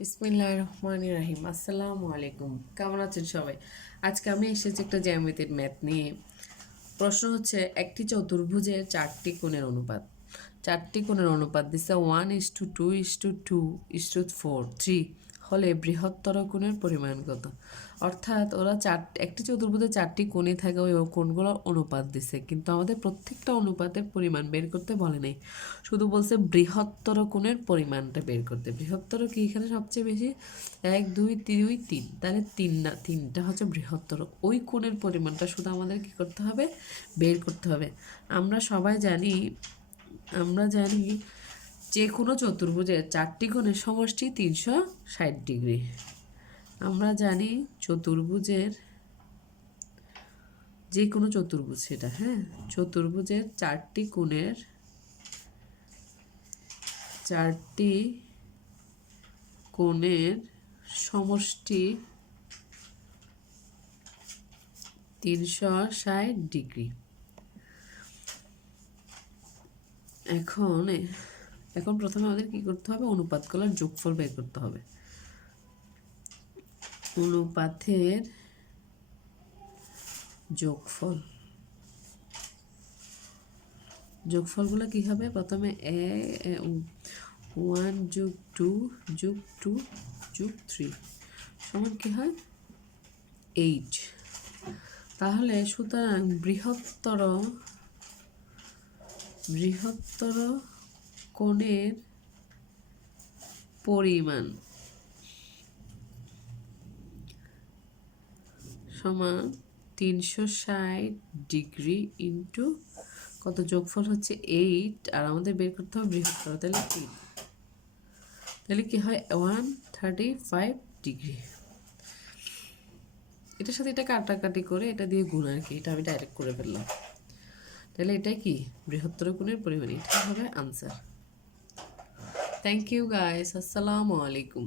বিসমিল্লাহ রহমান রাহিম। আসসালামু আলাইকুম কেমন আছেন সবাই? আজকে আমি এসেছি একটা জ্যামিতির ম্যাথ নিয়ে। প্রশ্ন হচ্ছে, একটি চতুর্ভুজের চারটি কোণের অনুপাত। চারটি কোণের অনুপাত দিচ্ছে one is two two is two two is two four three হলে বৃহত্তর কোণের পরিমাণ কত? অর্থাৎ ওরা চার, একটি চতুর্ভুজে চারটি কোণে থাকে ওই কোণগুলোর অনুপাত দিছে। কিন্তু আমাদের প্রত্যেকটা অনুপাতের পরিমাণ বের করতে বলে নেই। শুধু বলছে বৃহত্তর কোণের পরিমাণটা বের করতে। বৃহত্তর কি এখানে সবচেয়ে বেশি? এক, দুই দুই, তিন। তাহলে তিন না, তিনটা হচ্ছে বৃহত্তর। ওই কোণের পরিমাণটা শুধু আমাদের কি করতে হবে? বের করতে হবে। আমরা সবাই জানি, আমরা জানি যে কোনো চতুর্ভুজের চারটি কোণের সমষ্টি তিনশো ষাট ডিগ্রি। আমরা জানি চতুর্ভুজের যে কোনো চতুর্ভুজ সেটা হ্যাঁ? চতুর্ভুজের চারটি কোণের চারটি কোণের সমষ্টি তিনশো ষাট ডিগ্রি। এখন এখন প্রথমে আমাদের কি করতে হবে? অনুপাতগুলোর যোগফল বের করতে হবে। অনুপাতের যোগফল। যোগফলগুলো কি হবে? প্রথমে এ ওয়ান যোগ টু যোগ টু যোগ থ্রি সমান কি হয়? এইট। তাহলে সুতরাং বৃহত্তর বৃহত্তর কোণের পরিমাণ সমান তিনশো ষাট ডিগ্রি ইন্টু কত? যোগফল হচ্ছে এইট, আর আমাদের বের করতে হবে বৃহত্তর। তাহলে তিন তাহলে কি হয়? One thirty five degree. এটার সাথে এটা কাটাকাটি করে এটা দিয়ে গুণ আর কি, এটা আমি ডাইরেক্ট করে ফেললাম। তাহলে এটাই কি? বৃহত্তর কোণের পরিমাণ এটা হবে আনসার থ্যাংক ইউ গাইস আসসালামু আলাইকুম